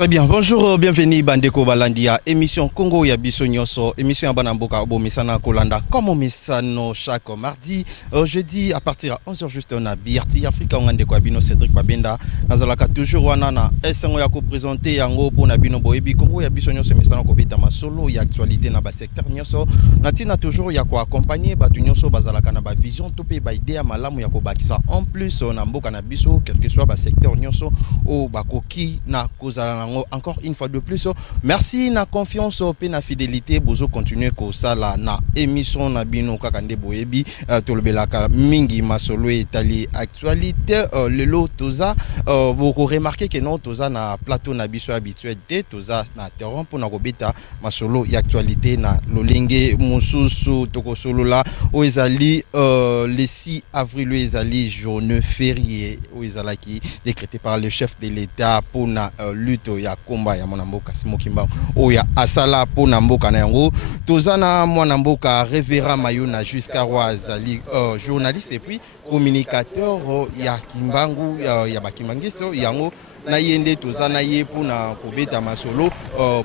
Très bien, bonjour, bienvenue Bandeko Balandia, émission Congo ya biso nyonso, émission ya Banamboka Obomisana Kolanda, comme on misano chaque mardi, jeudi à partir à 11h juste on a Birti Africa on Ndeko Abino Cédric Babenda, nazalaka toujours wanana, esengo ya ko présenter yango pour Nabino Boebi, Congo ya biso nyonso misana ko beta masolo ya actualité na ba secteur nyonso, natina toujours ya ko accompagner batu nyonso bazalaka na ba vision topé ba idée malamu ya ko bakisa en plus on mboka na biso quel que soit ba secteur nyonso o bakoki na kozala encore une fois de plus merci na confiance pe na fidélité bozo continuer ko sala na émission na bino kaka nde boyebi tolobelaka mingi masolo etali actualité lelo toza boko remarquer que non toza na plateau na biso habituel de toza na terrain pour na kobeta masolo ya actualité na lolenge mususu tokosolola o ezali le 6 avril ezali journée férié o ezalaki décrété par le chef de l'État pour na lutte ya komba ya mwanamboka simokimba oya asala po na mboka na yango tozana mwanamboka révérend Mayuna jusqu'à Roazali journaliste et puis communicateur ya kimbangu ya bakimbangisto yango na yende tozana ye po na kobeta masolo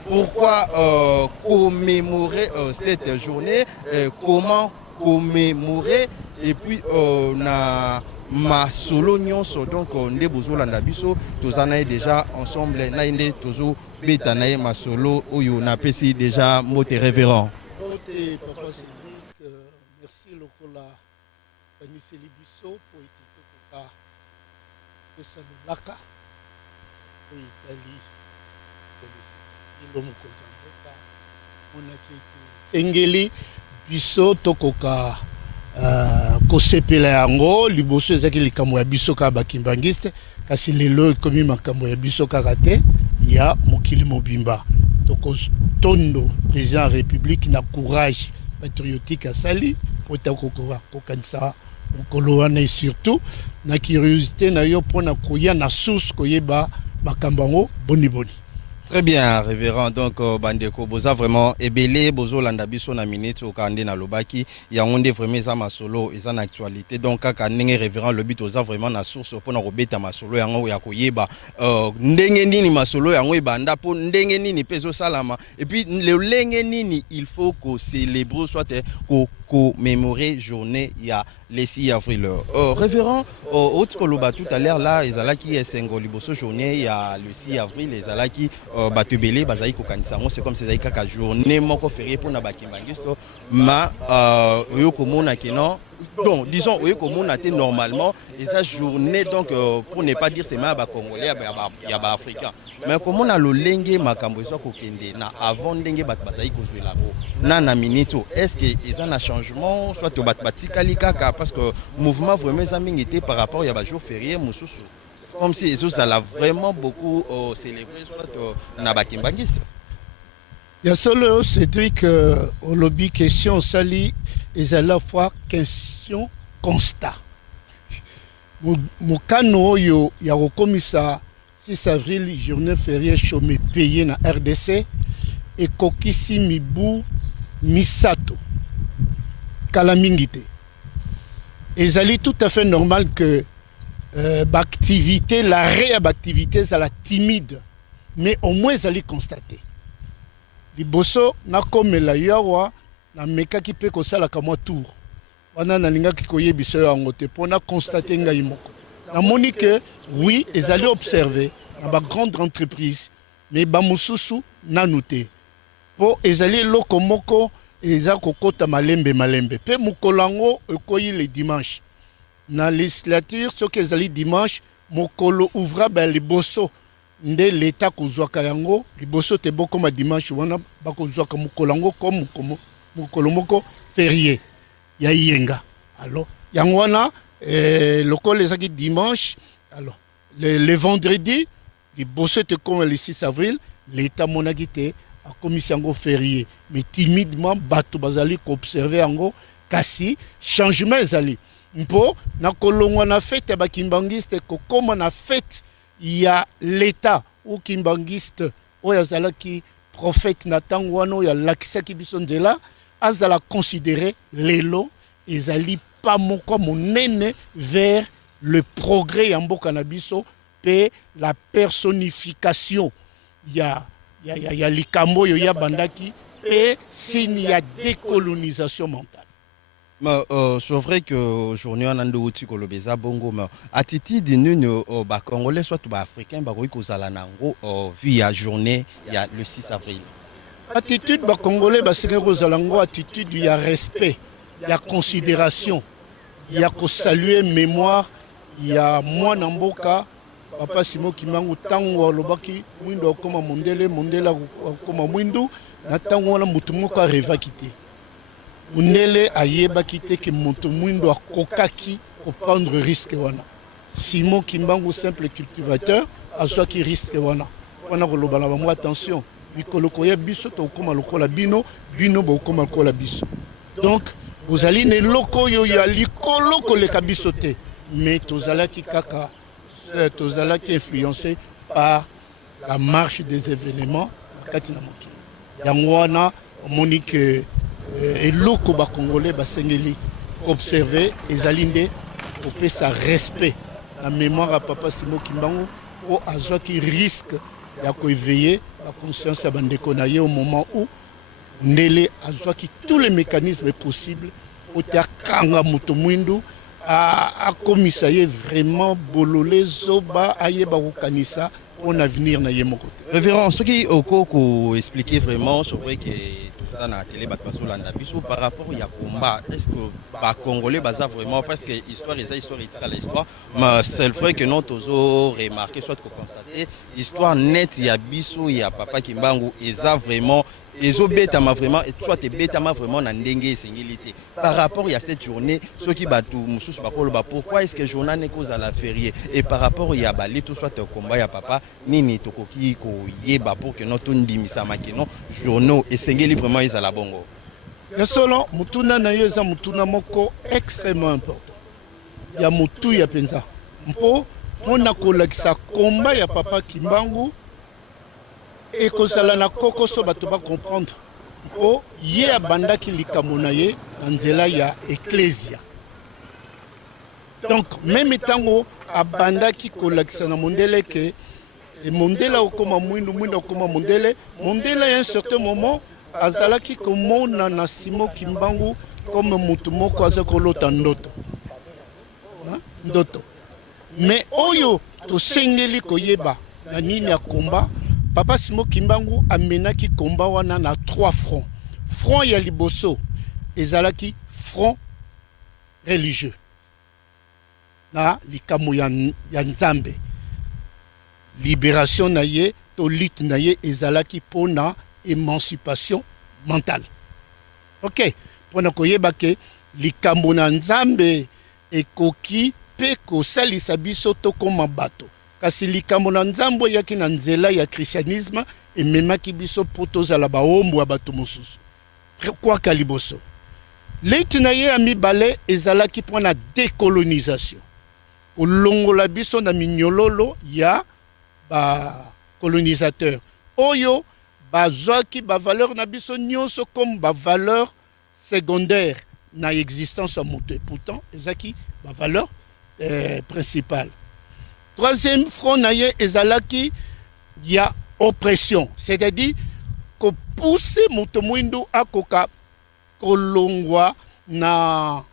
pourquoi commémorer cette journée comment commémorer et puis na ma solo nyonso donc nde bozolanda biso tozana déjà ensemble na nde tozo beta na ma solo oyo na pesi déjà mote révérend papa Cédric merci lokola baniseli biso po etete koka pesa lolaka po itali ilo mokonzi mboka monaki sengeli biso tokoka kosepela yango liboso ezaki likambo ya biso kaka bakimbangiste kasi lelo ekomi makambo ya biso kaka te ya mokili mobimba tokotondo président ya république na courage patriotique asali po ta kokanisa mokolo wana et surtout na curiosité na yo mpona koya na source koyeba makambo yango boni. Très bien, révérend. Donc, Bandeko, boza vraiment ebélé, bozo landa biso na minute au kande na lobaki, ya onde vraiment za masolo, eza na actualité. Donc, kaka ndenge révérend le but oza vraiment na source pour na robeta masolo yango ya koyeba. Ndenge nini masolo yango ebanda po ndenge nini pezo salama. Et puis le ndenge nini il faut ko célébrer soit ko commémorer journée ya le 6 avril. Révérend autre koloba tout à l'heure là, ezalaki esengo liboso journée ya le 6 avril, ezalaki batubele bazai kokanisa ngo c'est comme c'est kaka journée moko férié pour na bakimbangisto ma oyo komona ke non donc disons oyo komona te normalement et sa journée donc pour ne pas dire c'est ma ba congolais ya ba africain mais komona lo lenge makambo eso kokende na avant ndenge bazai kozwela ngo na minito est-ce que ils na changement soit to batikali kaka parce que mouvement vraiment ça mingi par rapport ya ba jour férié mususu comme si Jesus a vraiment beaucoup célébré soit Nabakimbangis. Il y a seulement Cédric au lobby question sali et à la fois question constat. Mon cano yo ya rekomisa 6 avril journée fériée chômé payé na RDC et kokisi mibu misato kalamingité. Et zali tout à fait normal que l'activité, l'arrêt d'activité, ça la timide. Mais au moins, ça les constater. Les bosso, na comme la yawa, na meka qui peut que ça la comme tour. Wana na linga qui koye biso en côté pour na constater nga imoko. Na monique, oui, ils allaient observer dans ba grande entreprise, mais ba mususu na noté. Pour ils allaient lokomoko, ils a kokota malembe. Pe mukolango ekoyi le dimanche. Na législature ce que ezali dimanche mokolo ouvra ba liboso nde l'état kozwaka yango liboso te bokoma dimanche wana bakozwaka mokolango comme mokolo moko férié ya yenga alors yango wana lokolo ezaki dimanche alors le vendredi liboso te comme le 6 avril l'état monaki te akomisi yango férié mais timidement bato bazali ko observer yango kasi changement ezali mpo na kolongwa na fête ya bakimbangiste kokoma na fête ya l'état ou kimbangiste oyo azalaki prophète na ntango wana oyo alakisaki biso nzela azala considéré lelo ezali pa moko monene vers le progrès ya mboka na biso pe la personnification ya likambo yo ya bandaki et signe ya décolonisation mentale. Mais c'est vrai que journée on a de outil que le beza bongo mais attitude nous ba congolais soit ba africain ba ko kozala nango via journée il y a le 6 avril. Attitude ba congolais ba senge kozala ngo attitude il y a respect, il y a considération, il y a ko saluer mémoire, il y a moi namboka papa Simon Kimbangu tango lobaki mwindo koma mondela koma mwindo na tango na mutu moko areva kité. Mundele ayeba kité que mutu mwindo akokaki ko prendre risque wana. Simon Kimbangu simple cultivateur azwa ki risque wana. Wana ko lobala ba mo attention. Bikolo koya biso to koma lokola bino bo koma lokola biso. Donc vous allez ne loko yo ya likolo ko le kabiso te. Mais tozala ki kaka tozala qui est influencé par la marche des événements katina moki yangwana monique et loko ba congolais ba sengeli observer ezalinde pour sa respect la mémoire à papa Simon Kimbangu au azwa qui risque ya ko éveiller la conscience ya bandeko na ye au moment où ndele azwa qui tous les mécanismes possibles au kanga moto mwindu a commissaire vraiment bololé zoba ayeba kokanisa pour avenir na yemoko. Révérend ce qui oko expliquer vraiment c'est vrai que tout ça na télé batbasolanda biso par rapport ya combat est-ce que ba congolais baza vraiment parce que histoire itira l'histoire mais c'est vrai que non tozo remarquer soit que constater histoire nette ya biso ya papa Kimbangu eza vraiment ezobetama vraiment et soit betama vraiment na ndenge esengilité par rapport à cette journée ceux qui batu mususu bakoloba pourquoi est-ce que journée n'est cause à la férié et par rapport ya bali tout soit combat ya papa nini tokoki ko yeba pour que notre ndimisa makino journaux esengeli vraiment ils à la bongo ya solo mutuna na yeza mutuna moko extrêmement important ya mutu ya penza mpo on a kolakisa combat ya papa Kimbangu et que ça na kokoso bato ba comprendre o ye abandaki likambo na ye na nzela ya ecclesia donc même tango abandaki kolakisa na mondele ke mondela okoma mwindu okoma mondele à un certain moment azalaki komona na Simon Kimbangu comme mutu moko azakolota ndoto mais oyo tosengeli koyeba na nini ya combat. Papa Simon Kimbangu amenaki combat wana na 3 fronts. Front ya liboso ezalaki front religieux. Na likamu ya Nzambe. Libération na ye to lutte na ye ezalaki pona émancipation mentale. OK, pona koyeba ke likamu na Nzambe ekoki pe ko salisa biso to koma bato. Kasi likambo na nzambo yaki na nzela ya christianisme ememaki biso po tozala baombo ya bato mosusu kwaka liboso leti na ye ya mibale ezalaki mpo na décolonisation kolongola biso na minyololo ya bacolonisateur oyo bazwaki bavaleur na biso nyonso comme bavaleur secondaire na existence ya moto et pourtant ezalaki bavaleur principale. Troisième front naye ezalaki ya oppression, c'est-à-dire que pousser moto mwindo akoka kolongwa na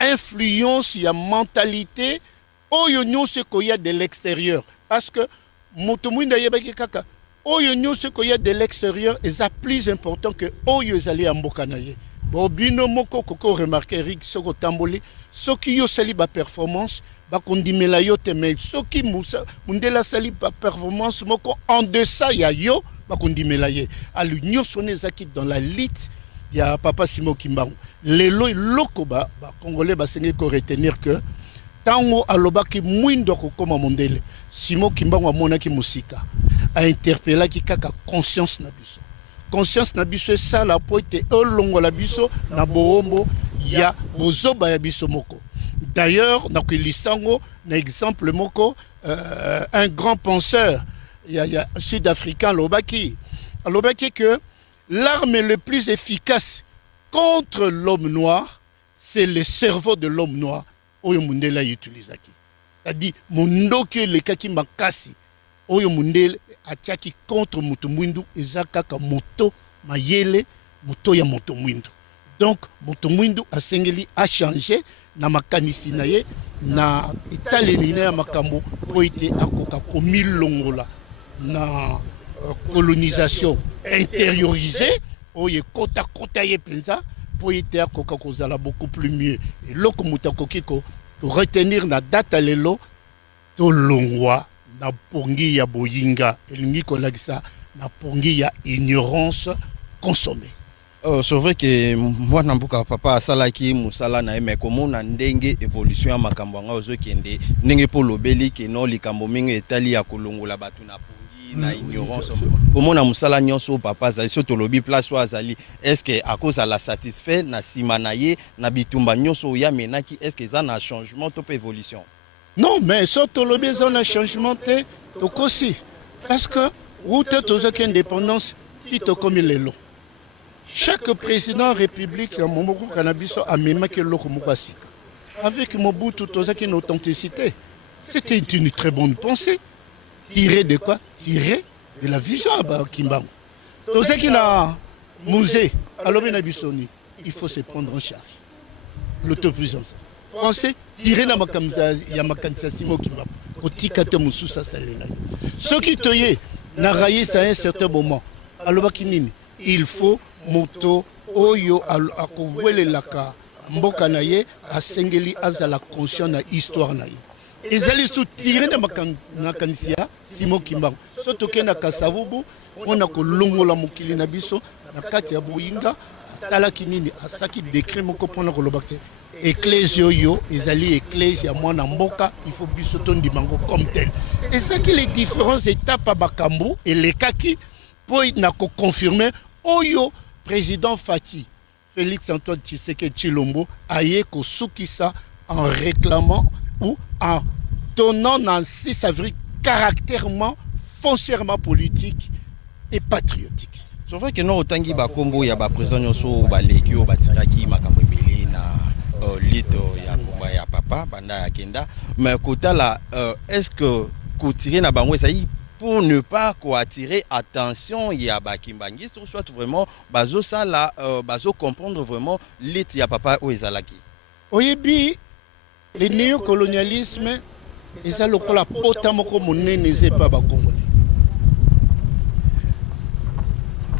influence ya mentalité oyo nyonso koya de l'extérieur parce que moto mwindo yebaki kaka oyo nyonso koya de l'extérieur eza plus important que oyo ezali ya mboka naye. Bobino moko koko remarquer rik soko tamboli soki yo sali ba performance bakondimela yo te mais soki mundela sali ba performance moko en deçà ya yo bakondimela ye à l'union sonezaki dans la lutte ya papa Simon Kimbangu lelo loko ba congolais ba sengi ko retenir que tango alobaki mwindo ko koma mondele Simon Kimbangu amonaki musika a interpellaki kaka conscience na biso. Conscience na biso ça la poite olongo la biso na boombo ya bozoba ya biso moko. D'ailleurs, na lisango na exemple moko un grand penseur sud-africain Lobaki que l'arme le plus efficace contre l'homme noir c'est le cerveau de l'homme noir oyo mundela utilizaki. C'est-à-dire mundoki le kaki makasi oyo mundele atiaki contre moto mwindu eza kaka moto mayele moto ya moto mwindu. Donc moto mwindu asengeli a changer na makanisi na ye na etaleli na ya makambo po ete akoka komilongola na colonisation intériorisée oyo ekota ye penza po ete akoka kozala beaucoup plus mieux. Eloko moto akoki ko retenir na data lelo tolongwa na pongi ya boyinga elingi kolakisa na pongi ya ignorance consommée. C'est vrai que moi nambuka papa asalaki musala na eme komona ndenge évolution ya makambo nga ozokende ndenge po lobeli ke no likambo mingi etali ya kolongola batu na pongi na ignorance komona musala nyonso papa azali so tolobi place wa azali est-ce que à cause à la satisfait na sima na ye na bitumba nyonso ya menaki est-ce que ça na changement to évolution? Non, mais so tolobi ça na changement te tokosi parce que route tozaki indépendance qui to comme lelo. Chaque président république a Mobutu Canabiso a même que l'Okomukasika. Avec Mobutu, tout ça qui est une authenticité. C'était une très bonne pensée. Tiré de quoi? Tiré de la vision à Kimbangu. Tout ça qui a musée, alors il faut se prendre en charge. L'autopuissance. Pensez, tiré dans ma Yamakansa Simo Kimbangu. Au Tikate Moussousa Salena. Ce qui te y est, n'a raillé à un certain moment. Alors il faut moto oyo akowelelaka mboka na ye asengeli azala conscient na histoire na ye ezali soutire na makanisi ya Simon Kimbangu so tokenda Kasavubu ona kolongola mokili na biso na kati ya boyinga asalaki nini asaki décret moko mpona koloba te ecclésia oyo ezali ecclésia ya mwana mboka il faut biso tondimango comme tel ezaki les différentes étapes à bakambu elekaki po na ko confirmer oyo président Fati, Félix Antoine Tshisekedi Tshilombo, a ko soukisa en réclamant ou en donnant dans 6 avril caractèrement, foncièrement politique et patriotique. C'est vrai que nous, autant qu'il y a combo, il y a président Nyoso, Balekio, Batiraki, Makambebele, na Lito, il y a papa, Banda, Akenda. Mais côté là, est-ce que Koutire na Bangwe, ça y pour ne pas attirer attention il y a Bakimbangi soit vraiment bazo ça là bazo comprendre vraiment l'état ya papa o ezalaki oyebi le néocolonialisme eza lokola pota moko monene zepa ba congolais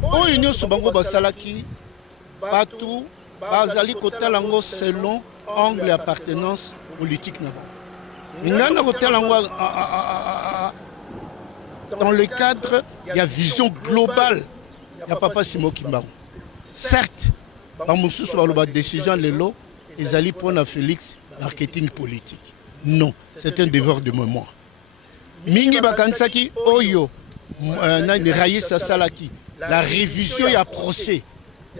oyo nyonso bango basalaki batu bazali kotala ngo selon angle appartenance politique na bango ngana kotala ngo dans le cadre, il y a vision globale. Il n'y a pas Simon Kimbangu. Certes, par la décision de l'eau, ils allaient prendre Félix marketing politique. Non, c'est un devoir de mémoire. Mingi Bakansaki, Oyo, Raïssa Salaki, la révision et le procès.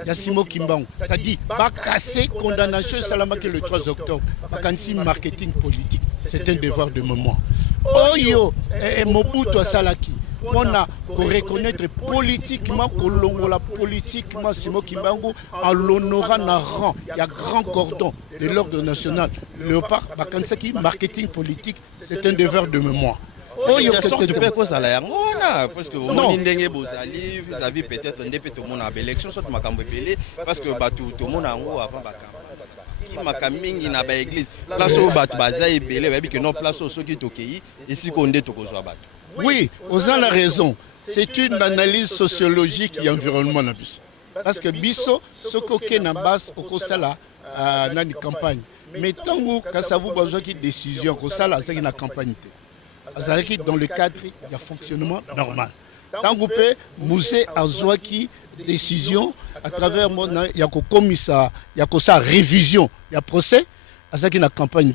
Il y a Simon Kimbangu. C'est-à-dire, Bakasé, condamnation, Salamaki le 3 octobre. Bakansi marketing politique. C'est un devoir de mémoire. Oyo et Mobutu Salaki, on a reconnaître politiquement la politiquement Simon Kimbangu en l'honorant na rang. Il y a grand cordon de l'ordre national. Léopard, Bakansaki, marketing politique, c'est un devoir de mémoire. Oyo sorte de quoi ça là parce que au ndenge bozali vous avez peut-être ndepé tout monde à élection soit makambo belé parce que tout le monde en haut avant bakambo makamingi na ba église place au batu baza ebele ba bi que non place au soki tokei et si konde tokozwa batu. Oui, vous avez raison. C'est une analyse sociologique et environnement parce que biso soko ke na base okosala na ni campagne mais tango kasavu bazwa ki décision kosala ça na campagne dans le cadre du fonctionnement normal. Tant que Moussé Azouaki décision à travers il y a commissaire, il y a ça révision, il y a procès à ça qui n'a campagne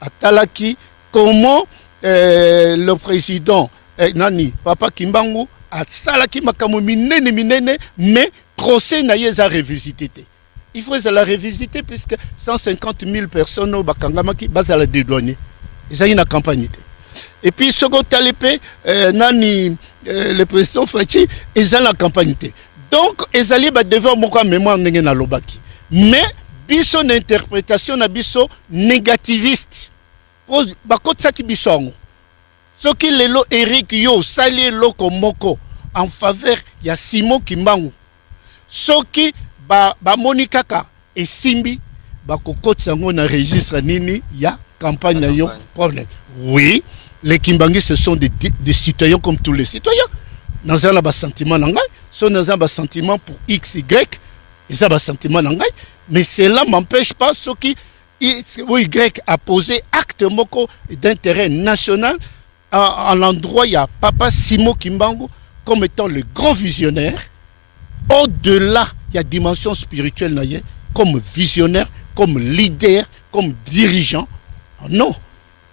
à Talaki comment le président Nani Papa Kimbangu a Salaki makamu minene mais procès n'a pas révisité. Il faut la révisiter puisque 150 000 personnes au Bakangamaki basent à la dédouaner. Et ça y a campagne. Et puis, ce qu'on a nani le président Fati, ils ont la campagne. Donc, ils allaient devant mon mémoire na lobaki. Mais, biso interprétation na biso négativiste. Bakot saki bisongo. soki lelo Eric yo sali eloko moko en faveur ya Simon Kimbangu soki ba moni kaka esimbi bakokotisa ngo na registre nini ya campagne na yo problème. Oui, les Kimbanguistes ce sont des citoyens comme tous les citoyens. Dans un sentiment nangai, sont dans un sentiment pour X, Y, ils ont un sentiment nangai, mais cela m'empêche pas ce qui X ou Y a posé acte moko d'intérêt national à l'endroit il y a Papa Simon Kimbangu comme étant le grand visionnaire. Au-delà, il y a dimension spirituelle naïe, comme visionnaire, comme leader, comme dirigeant. Non,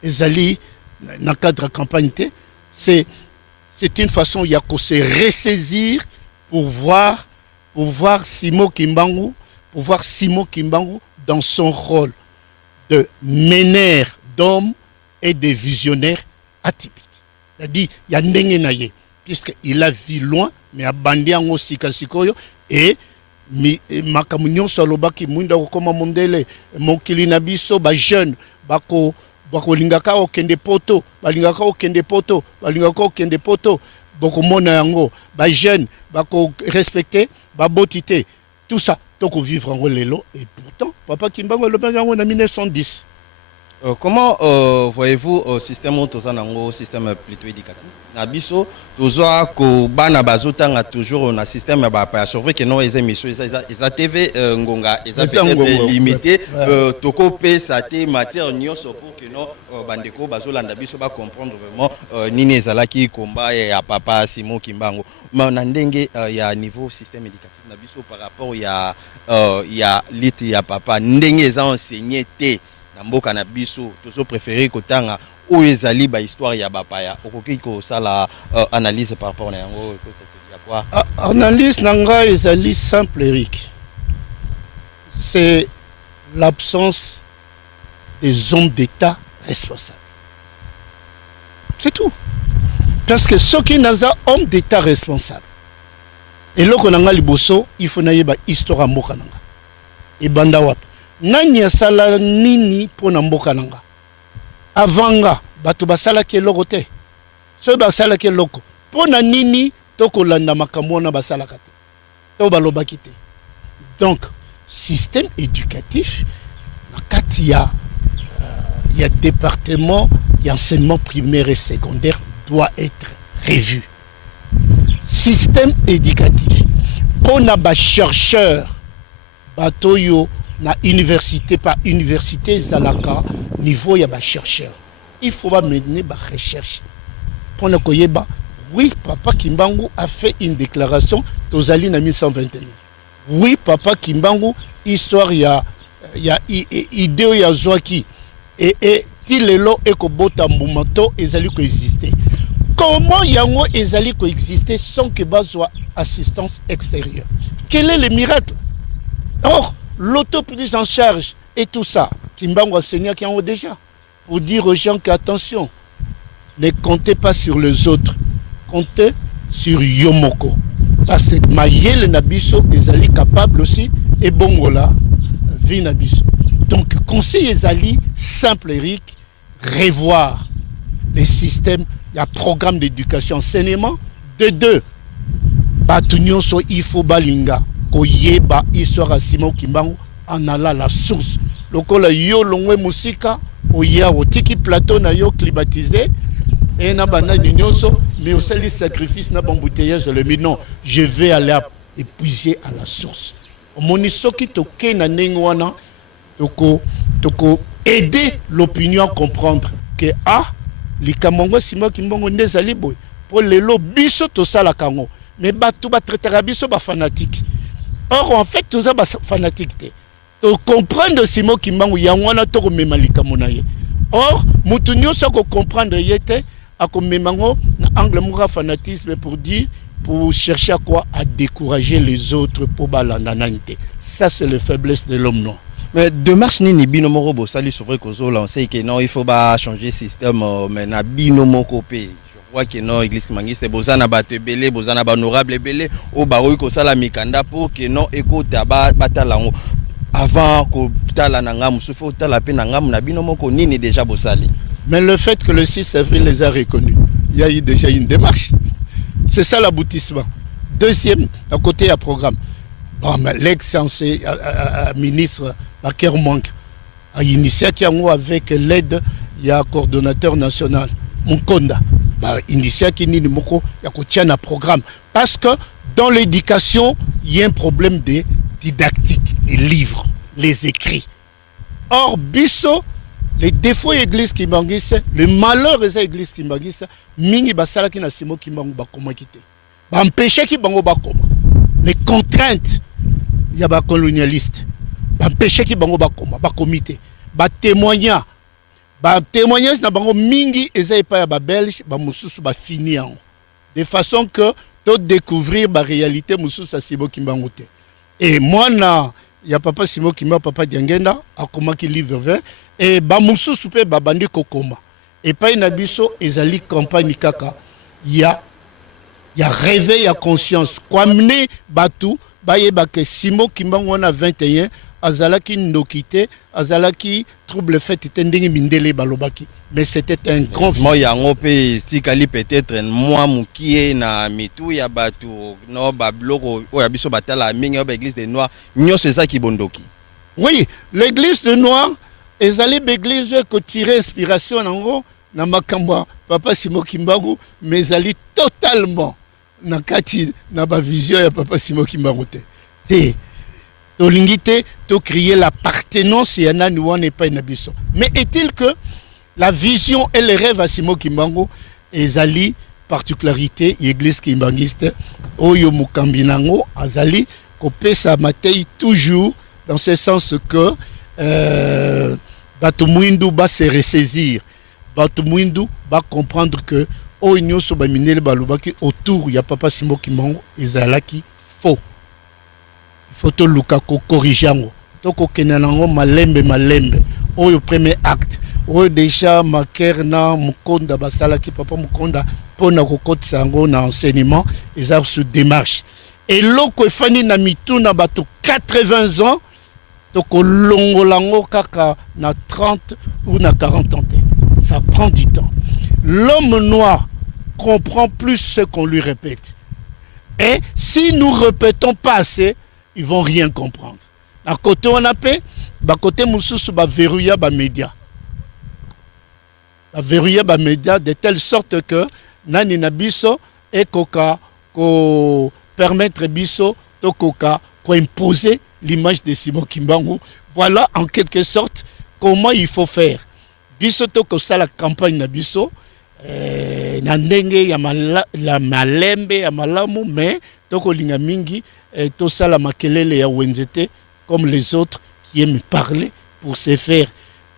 Ezali, dans le cadre de la campagne, c'est une façon il y a qu'on se ressaisir pour voir Simon Kimbangu, dans son rôle de meneur d'hommes et de visionnaire atypique. C'est-à-dire, il y a Ndenge Naye, puisqu'il a vu loin, mais a bandé en Sikasikoyo, et Makamunyon Solobaki, Munda Okoma Mondele, Mokili Nabiso, jeune, Bako lingaka okende poto, balingaka okende poto, boko mona yango, jeune, bako respecter, botité, tout ça, toko vivre en lelo, et pourtant, Papa Kimbangu le en 1910. Comment voyez-vous le système système plutôt éducatif? Nabiso, toujours que bana bazotanga toujours on a système à surveiller que non les émissions ils TV ngonga ils peut-être limité toko pe ça té matière nyonso pour que non bandeko bazolanda biso ba comprendre vraiment nini ezalaki combat ya Papa Simon Kimbangu mais na ndenge ya niveau système éducatif nabiso par rapport ya lit ya papa ndenge eza enseigné té Namboka na biso tozo préféré kotanga o ezali ba histoire ya bapaya okoki ko sala analyse par rapport na yango ko ça quoi analyse nanga ezali simple Eric, c'est l'absence des hommes d'État responsables, c'est tout, parce que ceux qui n'ont homme d'État responsable et loko nanga liboso il faut naye ba histoire mboka nanga et banda wapi nani asala nini pona mboka nanga avanga bato basala ke loko te so basala ke loko pona nini toko landa makambo na basala kate to balobaki te. Donc système éducatif nakati ya département d'enseignement primaire et secondaire doit être revu. Système éducatif pona ba chercheur batoyo na université par université zalaka niveau ya ba chercheur il faut pas mener ba recherche pour ne koyeba. Oui, Papa Kimbangu a fait une déclaration tozali na 1121. Oui, Papa Kimbangu histoire ya idéo ya zwaki et tilelo ekobota mbumato ezali ko exister. Comment yango ezali ko exister sans que bazwa assistance extérieure? Quel est le miracle? Or l'autoprise en charge et tout ça, Kimbangu enseignant qui en ont déjà, pour dire aux gens qu'attention, ne comptez pas sur les autres, comptez sur Yomoko. Parce que Mayele Nabiso est capable aussi, et Bongola, vie Nabiso. Donc, conseil Ezali, simple Eric, revoir les systèmes, il y a programme d'éducation, enseignement, de deux, Batunyon so Ifo Balinga. Koyeba histoire à Simon Kimbangu en allant la source. Lokola yo longwe musika oya otiki plateau na yo climatisé et na bana nyonso mais au sein du sacrifice na bambouteillage le mais non je vais aller épuiser à la source. Omoni soki toke na nengwana toko aider l'opinion à comprendre que likamongo Simon Kimbangu ndezali boy pour lelo biso to sala kango mais bato ba traiter biso ba fanatique. Or, en fait, tout ça, c'est fanatique. Tu comprends Simon Kimbangu, il y a un autre qui est monaye. Or, nous sommes comprendre yete à commémorer angle moura fanatisme pour chercher à quoi à décourager les autres pour balandanante. Ça, c'est la faiblesse de l'homme noir. Mais démarche ni binomo bo sali c'est vrai qu'on l'a sait que non il faut pas changer système mais na binomo copé. Que non église mangiste bozana batebele bozana honorable belé o baoyi ko sala mikanda pour que non ekota batalango avant ko tala na ngamu sufo tala pe na ngamu na bino moko nini déjà bosali Mais le fait que le 6 avril les a reconnus, il y a eu déjà une démarche. C'est ça l'aboutissement. Deuxième, à côté, il y a programme. Bon, l'ex-ministre Baker Mwank a initié avec l'aide, il y a un coordonnateur national, Mukonda. Initié qui n'y a un programme. Parce que dans l'éducation, il y a un problème de didactique, les livres, les écrits. Or, Bisso, les défauts de l'église qui manquent, le malheur de l'église qui manquent, mingi basala qui na simo qui manquent bakoma kité. Empêcher qui bango bakoma. Les contraintes, il y a des colonialistes. Empêcher qui bango bakoma, bakomité. Témoignage. Témoignage na bango mingi eza pas ya ba belge, ba mususu ba fini en. De façon que tout découvrir la réalité mususu sa simo qui manquent. Et moi na il y a papa Simo Kimba, papa Diangenda, a comment qui livre 20 et Bamoussou Soupé Babandi Kokoma. Et pas une abisso, ezali campagne kaka. Il y a réveil à conscience. Quoi mener Batou, Baye Bake Simo Kimba, on a 21, Azalaki Nokite, Azalaki trouble fait, Tending Mindele Balobaki. Mais c'était un grand film. Moi, il y a un peu, Stikali peut-être, moi, Moukie, na Mitou, ya Batou, no, Babloko, Oyabiso Batala, Minga, l'église des Noirs, Nyo, c'est ça qui bondoki. Oui, l'église des Noirs, ils allaient l'église que tirer inspiration en gros, na Makamba, papa Simo Kimbangu, mais ils allaient totalement, na Kati, na ba vision, ya papa Simo Kimbangu. Té, Tolingite, to crier l'appartenance, et Yana Nouan n'est pas une abisso. Mais est-il que la vision et les rêves à Simo Kimbangu, ezali particularité l'église kimbangiste oyo mukambinango azali kopesa matei toujours dans ce sens que bato mwindu ba se ressaisir, bato mwindu ba comprendre que oyo nyoso ba minele balobaki autour ya papa Simo Kimbangu ezalaki faux. Photo luka ko corrigeango toko kenanango malembe oyo premier acte. Oh déjà Makerna Mukonda basala qui papa Mukonda pona kokotisa ngo na enseignement ils ont se démarche et loko fani na mituna bato 80 ans toko longolango kaka na 30 ou na 40 ans ça prend du temps. L'homme noir comprend plus ce qu'on lui répète et si nous répétons pas assez ils vont rien comprendre. À côté on appelle ba côté mususu ba verrouiller ba média verrouiller les médias de telle sorte que nani na biso et koka ko permettre biso to koka ko imposer l'image de Simo Kimbangu. Voilà en quelque sorte comment il faut faire. Biso to ko sala campagne na biso na ndenge ya la malembe ya malamu mais to ko linga mingi to sala makelele ya wenzete comme les autres qui aiment parler pour se faire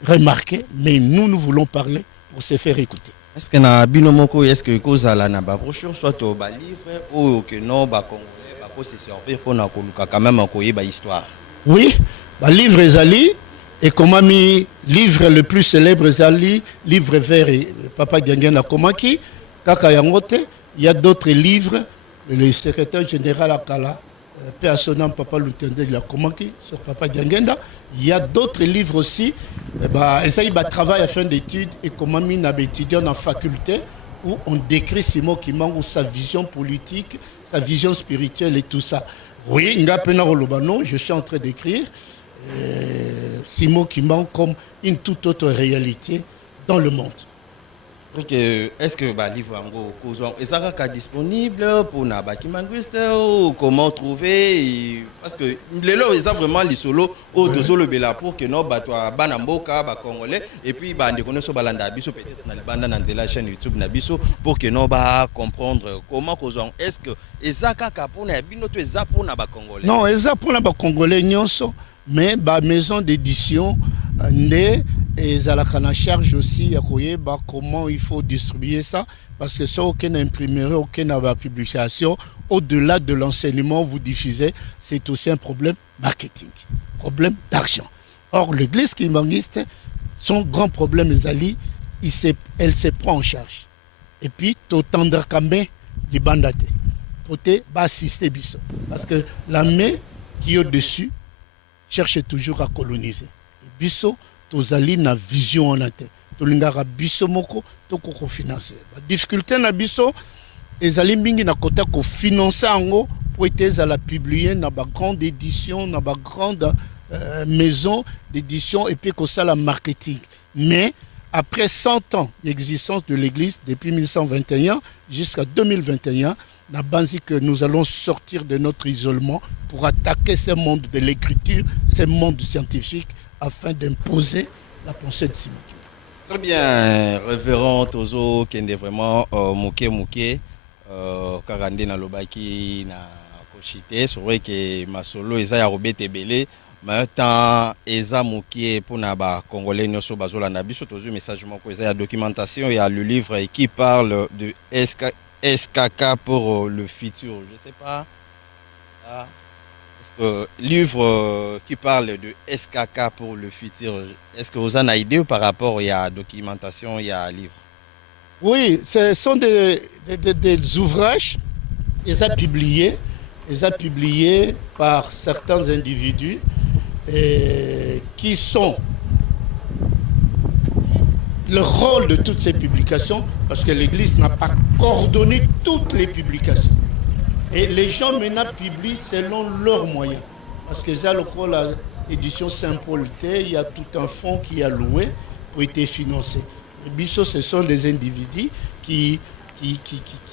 remarquer, mais nous voulons parler pour se faire écouter. Est-ce que na binomoko est-ce que kozala na ba brochure soit au ba livre ou que non ba congolais ba ko se servir pour na koluka quand même ko yeba histoire? Oui, ba livre ezali et comment mi livre le plus célèbre ezali livre vert et papa Diangena Komaki kaka yangote, il y a d'autres livres le secrétaire général Akala paix à son nom, papa Lutende de la Komaki sur papa Diangenda. Il y a d'autres livres aussi. Essaye de travail à fin d'études et comment on a étudié en faculté où on décrit Simo Kimbangu, sa vision politique, sa vision spirituelle et tout ça. Oui, je suis en train d'écrire Simo Kimbangu comme une toute autre réalité dans le monde. Okay. Est-ce que le livre est disponible pour les linguistes ou comment trouver? Parce que les lois sont vraiment les solos ou de solo bela pour que nous banamboka congolais et puis nous connaissons balanda biso peut-être dans les bandes dans la chaîne YouTube nabiso pour que nous comprendre comment causons. Est-ce que ezaka kapona bino to ezapona ba congolais? Non, ezapona ba congolais nyonso mais ba maison d'édition né et ça la charge aussi à comment il faut distribuer ça parce que ça aucune imprimerie aucune publication au-delà de l'enseignement vous diffusez c'est aussi un problème marketing problème d'argent. Or l'église kimbangiste son grand problème elle se prend en charge et puis t'attendre quand même les bandates côté va assister biso parce que la main qui est au-dessus cherche toujours à coloniser biso tozali na vision en tête tolingaka biso moko toko financer. La difficulté na biso ezali mingi na kota ko financer ango pour être à la publier na ba grande édition, na ba grande maison d'édition et puis que ça la marketing. Mais après 100 ans d'existence de l'Église, depuis 1921 jusqu'à 2021, n'a banzi que nous allons sortir de notre isolement pour attaquer ce monde de l'écriture, ce monde scientifique, afin d'imposer la pensée de Simon. Très bien, révérend Tozo, qui est vraiment mouké, Karande na lobaki na kochite, c'est vrai que Masolo, Eza Robert Ebele, maintenant Eza mouké pour na Congolais nyoso bazola na biso, Tozo message moko, Eza documentation, il y a le livre qui parle de SKK pour le futur, je sais pas. Ah. Livre qui parle de SKK pour le futur, est-ce que vous en avez idée par rapport à la documentation, il y a un livre? Oui, ce sont des ouvrages, ils ont publiés par certains individus qui sont le rôle de toutes ces publications, parce que l'Église n'a pas coordonné toutes les publications. Et les gens maintenant publient selon leurs moyens. Parce que l'édition Saint-Paul, il y a tout un fonds qui est alloué pour être financé. Les bissos, ce sont des individus qui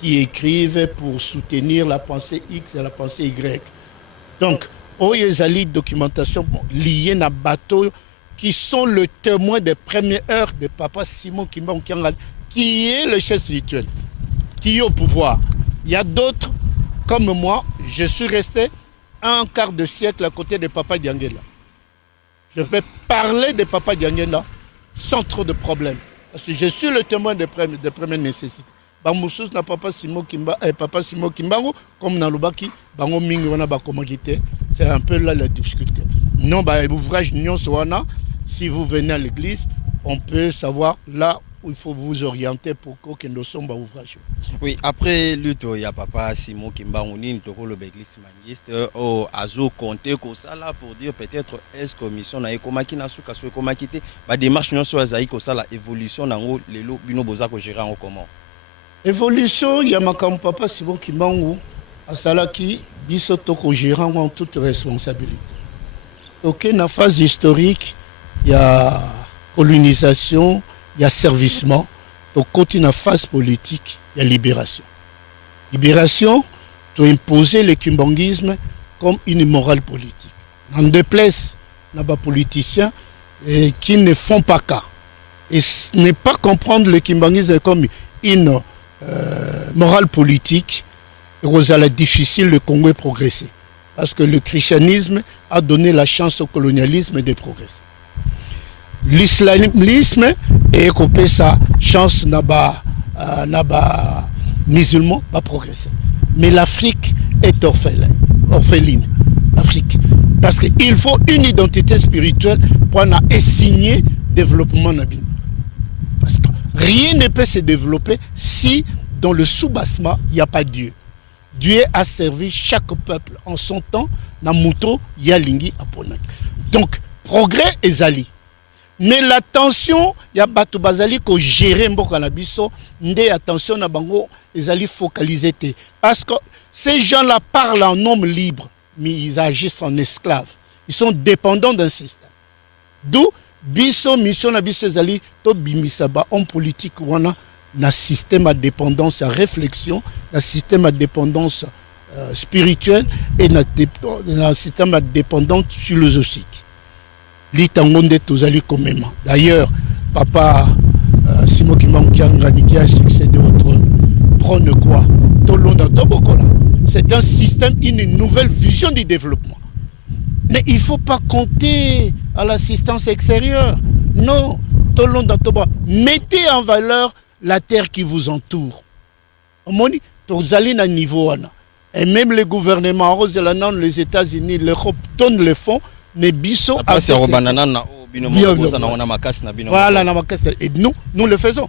écrivent pour soutenir la pensée X et la pensée Y. Donc, il y a des documentations liées à bateau qui sont le témoin des premières heures de Papa Simon Kimba, qui est le chef spirituel, qui est au pouvoir. Il y a d'autres. Comme moi, je suis resté un quart de siècle à côté de Papa Diangela. Je peux parler de Papa Diangela sans trop de problèmes. Parce que je suis le témoin de première nécessité. Bamoussous na Papa Simon Kimba et Papa Simon Kimbango, comme dans l'Obaki, Bango Mingi wana bakomagité. C'est un peu là la difficulté. Non, ouvrage Nyon Soana, si vous venez à l'église, on peut savoir là où il faut vous orienter pour que nous sommes ouvrage. Oui, après lutte, il y a Papa Simon Kimbangouni, il y a l'église maniste, au Azo Conté, ça là pour dire peut-être est-ce que mission na ekomaki na suka so ekomaki te ba démarche non so azai ko ça la évolution nango lelo bino boza ko gérer en comment. Évolution, il y a makam Papa Simon Kimbangu asalaki biso toko gérant en toute responsabilité. OK, na phase historique, il y a colonisation, il y a servicement, donc quand il y a une phase politique, il y a libération. Libération, tu as imposé le kimbanguisme comme une morale politique. En deux places, il y a des politiciens qui ne font pas cas. Et ne pas comprendre le kimbanguisme comme une morale politique, c'est difficile le Congo de progresser. Parce que le christianisme a donné la chance au colonialisme de progresser. L'islamisme est coupé sa chance naba musulman va progresser. Mais l'Afrique est orpheline. L'Afrique. Parce qu'il faut une identité spirituelle pour assigner développement nabin. Parce que rien ne peut se développer si dans le soubassement il n'y a pas Dieu. Dieu a servi chaque peuple en son temps. Namuto yalingi aponak. Donc progrès est ali. Mais l'attention, il y a Batou Bazali qui gère Mboka Nabiso, ndé attention na bango, ils allaient focaliser. Parce que ces gens-là parlent en homme libre, mais ils agissent en esclaves. Ils sont dépendants d'un système. D'où, biso, mission na biso, ils allaient, to bimisaba, homme politique, wana, na système à dépendance, à réflexion, na système à dépendance spirituelle et na système à dépendance philosophique. D'ailleurs, Papa Simon Kimbangu qui a succédé au trône, prône quoi? C'est un système, une nouvelle vision du développement. Mais il ne faut pas compter à l'assistance extérieure. Non, mettez en valeur la terre qui vous entoure. Et même les gouvernements, les États-Unis, l'Europe donnent les fonds. Mais biso voilà, et nous le faisons.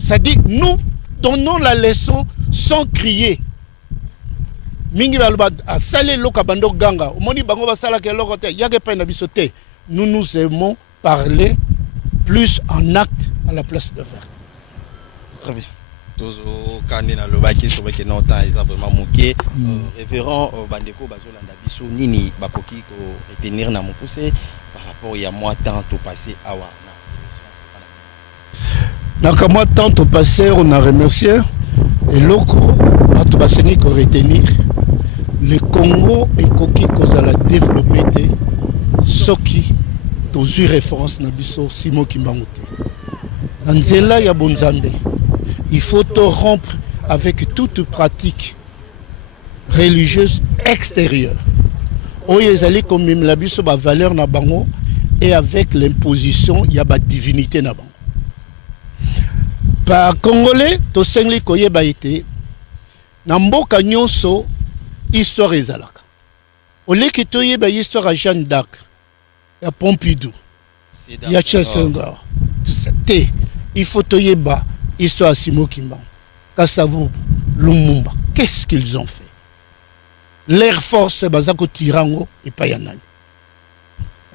Ça dit, nous donnons la leçon sans crier. Nous nous aimons parler plus en acte à la place de faire. Très bien. Tozo Kanina Lobaki sur que non temps est vraiment moqué. Révérend Bandeko Bazolanda Biso Nini Bakoki ko retenir na mokuse par rapport à moi temps tout passé à Wana. Donc moi tant tout passé on a remercié et loko a tout passé ni ko retenir le Congo et koki ko za la développer soki tozu référence na biso Simon Kimbangote. Nzela ya bonzambe. Il faut te rompre avec toute pratique religieuse extérieure. Oyezali comme même la biso ba valeur na bango et avec l'imposition il y a ba divinité na bango. Par congolais to sengli koyeba ite na mboka nyonso histoire ezalaka. Oleki toyeba histoire à Jeanne d'Arc, ya Pompidou, ya Chesengor. Il faut toyeba histoire à Simon Kimbangu, Kassavou, Lumumba. Qu'est-ce qu'ils ont fait? L'air force bazako tirango et payanani.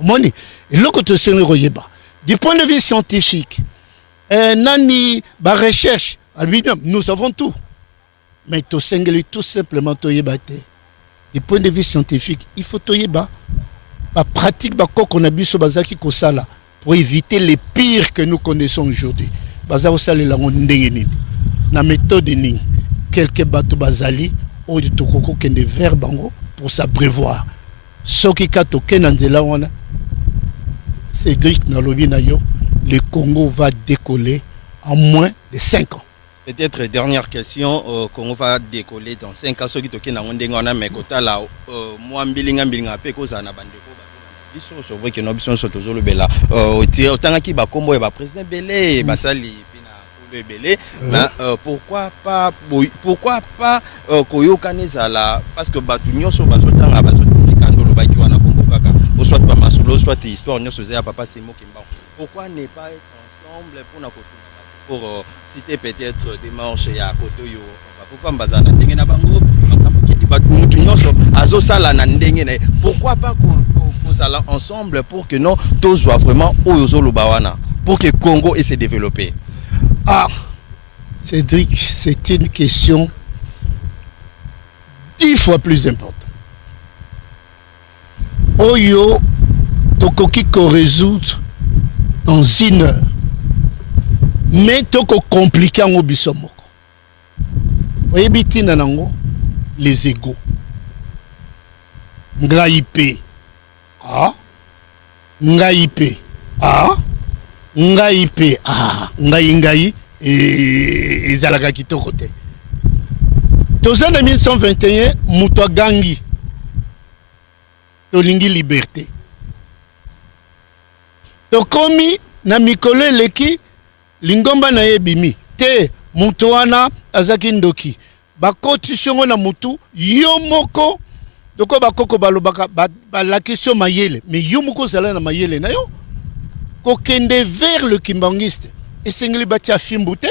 Moni, et l'autre se royeba. Du point de vue scientifique, nani ba recherche, nous savons tout. Mais to sengeli tout simplement toyeba te. Du point de vue scientifique, il faut toyeba ba pratique ba kokonabiso bazaki kosala pour éviter les pires que nous connaissons aujourd'hui. Baza osale la ndenge nini na méthode nini quelques bateaux bazali au de tokoko kende vers bango pour s'abreuvoir soki kato kenanzela wana Cédric nalobi na yo le Congo va décoller en moins de 5 ans. Peut-être dernière question, Congo va décoller dans 5 ans soki toke na ndenge wana mekota la moi mbilinga pe ko za na bandeko biso so vrai que no biso so tozolo bela otanga ki ba kombo et ba président Belé basali pina le Belé mais pourquoi pas koyoka nezala parce que batu nyoso bazotanga bazotiki kandolo baki wana kombo kaka o soit ba masolo soit histoire nyoso za papa Simon Kimbangu pourquoi ne pas être ensemble pour citer peut-être des manches ya kotoyo pourquoi mbazana ndenge na bango masambo ki batu nyoso azosala na ndenge na pourquoi pas allons ensemble pour que nous tous soient vraiment pour que Congo ait se développer. Ah, Cédric, c'est une question 10 fois plus importante. Oyo, tokoki ko résoudre dans 1 heure. Mais toko compliqué en obisomoko. Oyebiti nanango les égaux. Ngaïpe. Ah, Ngaïpe. Ah, Ngaïpe. Ah, Ngaï et Zalaga Kitoko. Toza de 1921, Moutoua Gangi. Tolingi liberté. Tokomi na mikole leki lingomba na ebimi. Te Moutoana Azaki Ndoki. Bakotisyon na Moutou Yomoko. Donc bakoko balobaka la question mayele mais yomoko zala na mayele na yo ko kende vers le kimbangiste et sengeli batia fimbute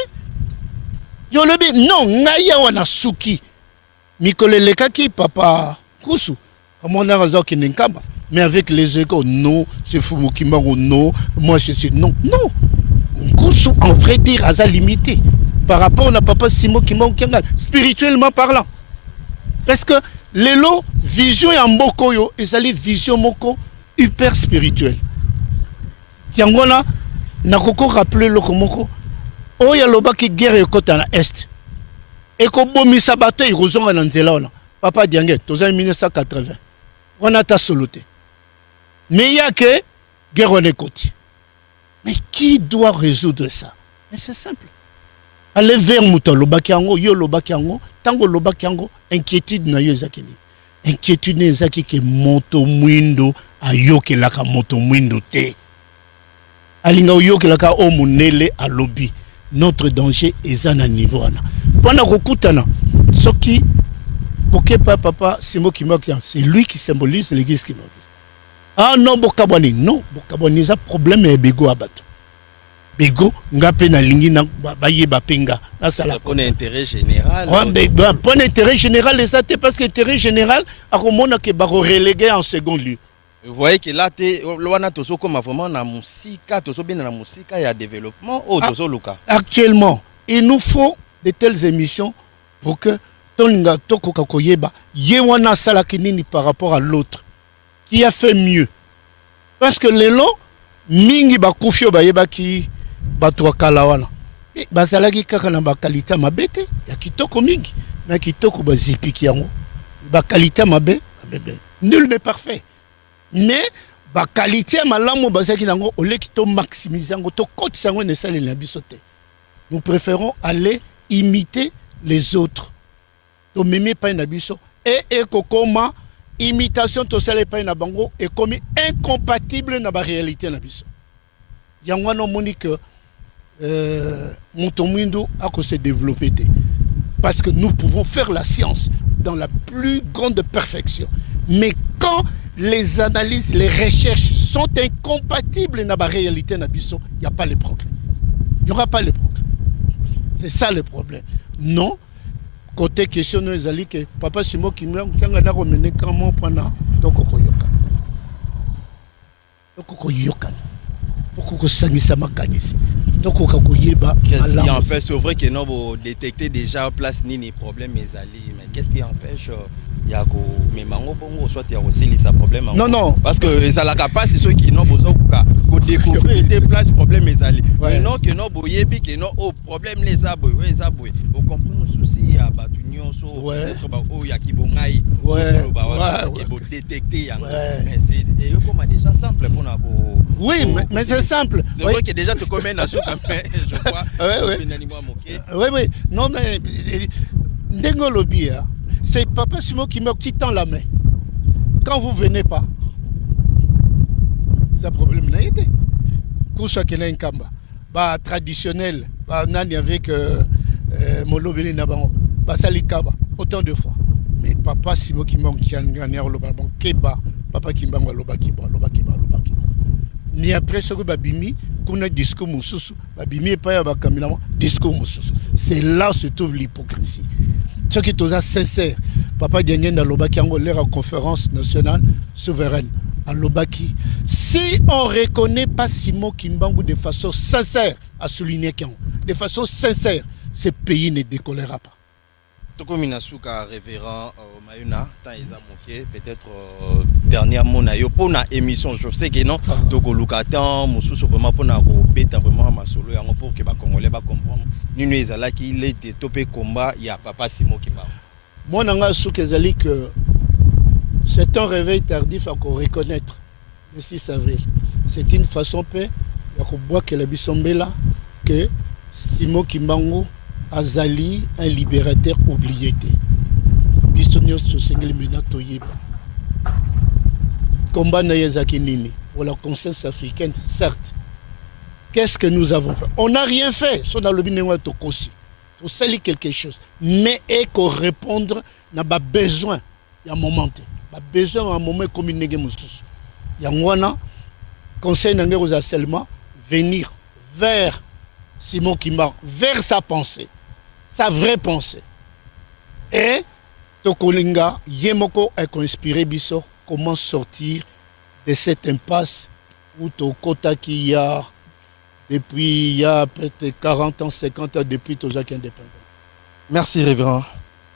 yo lebi non ngaya wana suki mikole lekaki papa kusu amona razo kinenkamba mais avec les échos non c'est Fumu Kimbangu non moi je suis non kusu en vrai dire à sa limité par rapport à papa Simon Kimbangu spirituellement parlant parce que Lelo, vision ya mboko yo, ezali vision moko hyper spirituelle. Tiangona, nakoko rappeler loko moko, oya loba ki guerre yokota na est. Eko bomi sabato irozonga na nzela ona. Papa Diangue, toza 1980. Wana ta solote. Mais y a que guerre on ekoti. Mais qui doit résoudre ça? Mais c'est simple. Allez vers Mouta Lobakiango, yo Lobakiango, tango Lobakiango, inquiétude na yo zakini. Inquiétude na zaki ke moto mwindo ayo ke laka moto mwindo te. Alinga yo ke laka o munele a lobby. Notre danger est à un niveau ana. Pendant kokutana, soki poké papa Simon Kimbangu, c'est lui qui symbolise l'église Kimbangu. Ah non bokabani, non bokabani ça problème et bego abato. Bego ngape na lingi na baye bapenga na sala pour intérêt général pour intérêt général les athées parce que intérêt général a komona ke bako relégué en second lieu Vous voyez que là, wana tozo comme vraiment na musika, tozo bien na musika, il y a développement, tozo luka. Actuellement, il nous faut de telles émissions pour que Toninga Toko Kakoyeba, Yewana Salakinini par rapport à l'autre, qui a fait mieux. Parce que les longs, Mingi Bakufio Bayeba qui Batwa Kalawana. Bazalaki kaka na bakalita mabete, ya kitoko mingi, mais kitoko bazipi kiango. Bakalita mabe, nul n'est parfait. Mais ba qualité malamu bazaki nango oleki to maximiser ngo to kotisango ne sali na bisote. Nous préférons aller imiter les autres. To meme pa na biso et kokoma imitation to sali pa na bango et comme incompatible na ba réalité na biso. Yango no moni que Mutomwindo a se développer parce que nous pouvons faire la science dans la plus grande perfection. Mais quand les analyses, les recherches sont incompatibles dans la réalité, il n'y a pas de progrès. Il n'y aura pas de progrès. C'est ça le problème. Non, côté question, nous allons que Papa Simo qui m'a dit que comment pendant Toko Yokan. Qu'est-ce qui empêche, c'est vrai que nous détecter déjà place ni les problèmes mais qu'est-ce qui empêche il y a mais mango bongo soit il y a aussi les problèmes non parce que ça la capacité c'est ceux qui n'ont besoin de découvrir des places problèmes mais mais non que non boyebi que non au problème les aboy au comprendre souci à batunyo so oh ya ki bongai qui bo détecter mais c'est comme déjà simple pour oui mais c'est simple c'est vrai que déjà tu connais la soupe je crois oui non mais Ndengolobi c'est Papa Simo qui me tend la main. Quand vous venez pas, c'est un problème n'a été. Kousa Kena Nkamba, bah traditionnel, bah nani avec Molobeli Nabango, bah Salikaba, autant de fois. Mais Papa Simo qui manque qui a gagné le ballon, Keba, Papa Kimbanga Lobakiba. Ni après ce que Babimi, qu'on a discours Moussousou, Babimi et pas Bakamila, discours Moussousou. C'est là où se trouve l'hypocrisie. Ce qui est sincère, Papa Dienguen dans Lobaki, en l'air en conférence nationale souveraine à Lobaki. Si on ne reconnaît pas Simon Kimbangu de façon sincère, à souligner de façon sincère, ce pays ne décollera pas. Toko Minasuka, révérend Mayuna, tant ils ont moqué, peut-être dernièrement, pour une émission, je sais que non, Toko Lukatan, Moussou, vraiment pour une bête, vraiment, ma solo, pour que les Congolais comprennent. Nous, ils ont qu'il était topé combat, il y a Papa Simon Kimba. Moi, je pense que c'est un réveil tardif à reconnaître le 6 avril. C'est une façon de voir que la Bissombela, que Simon Kimbangu, Azali, un libérateur oublié. Bisognos Tsosengel Menato Yeba. Combat Nayazaki Nini pour la conscience africaine, certes. Qu'est-ce que nous avons fait? On n'a rien fait. Sur dans le binéwa Tokosi. Pour salir quelque chose. Mais et qu'on répondre n'a pas besoin. Il y a un moment. Il y a besoin d'un moment comme une négamoussous. Il y a un conseil d'un seulement venir vers Simon Kimba, vers sa pensée. Sa vraie pensée. Et Tokolinga, Yemoko a inspiré Bisso comment sortir de cette impasse où Tokota qui y a depuis il y a peut-être 40 ans, 50 ans depuis Tozaki indépendant. Merci révérend.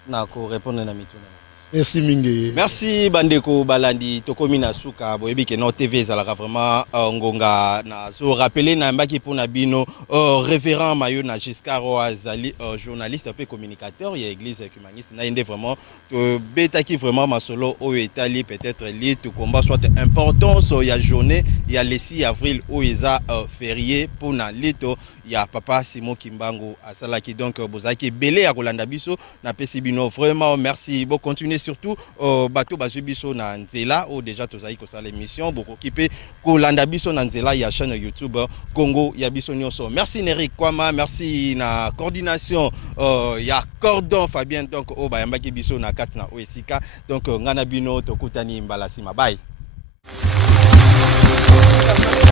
Nako répondre à Mituna. Merci Mingue. Merci Bandeko Balandi Tokomi Nasuka boyebi ke no TV zalaka vraiment ngonga na so rappeler na mbaki pour na bino révérend Mayo na Giscard Azali journaliste et communicateur il y a église humaniste na inde vraiment to betaki vraiment masolo au Italie peut-être li to combat soit importance il y a journée il y a le 6 avril où ils a férié pour na lito il y a Papa Simon Kimbangu asalaki donc bozaki belé à Kolanda biso na pesi bino vraiment merci beaucoup continuer surtout bateau bazubiso na nzela ou déjà tozali ko sala l'émission beaucoup occupé Kolanda biso na nzela ya chaîne YouTube Congo ya biso nyonso. Merci Neric Kwama, merci na coordination ya Cordon Fabien donc o bayambaki biso na katna oesika donc ngana bino tokutani mbala sima bye.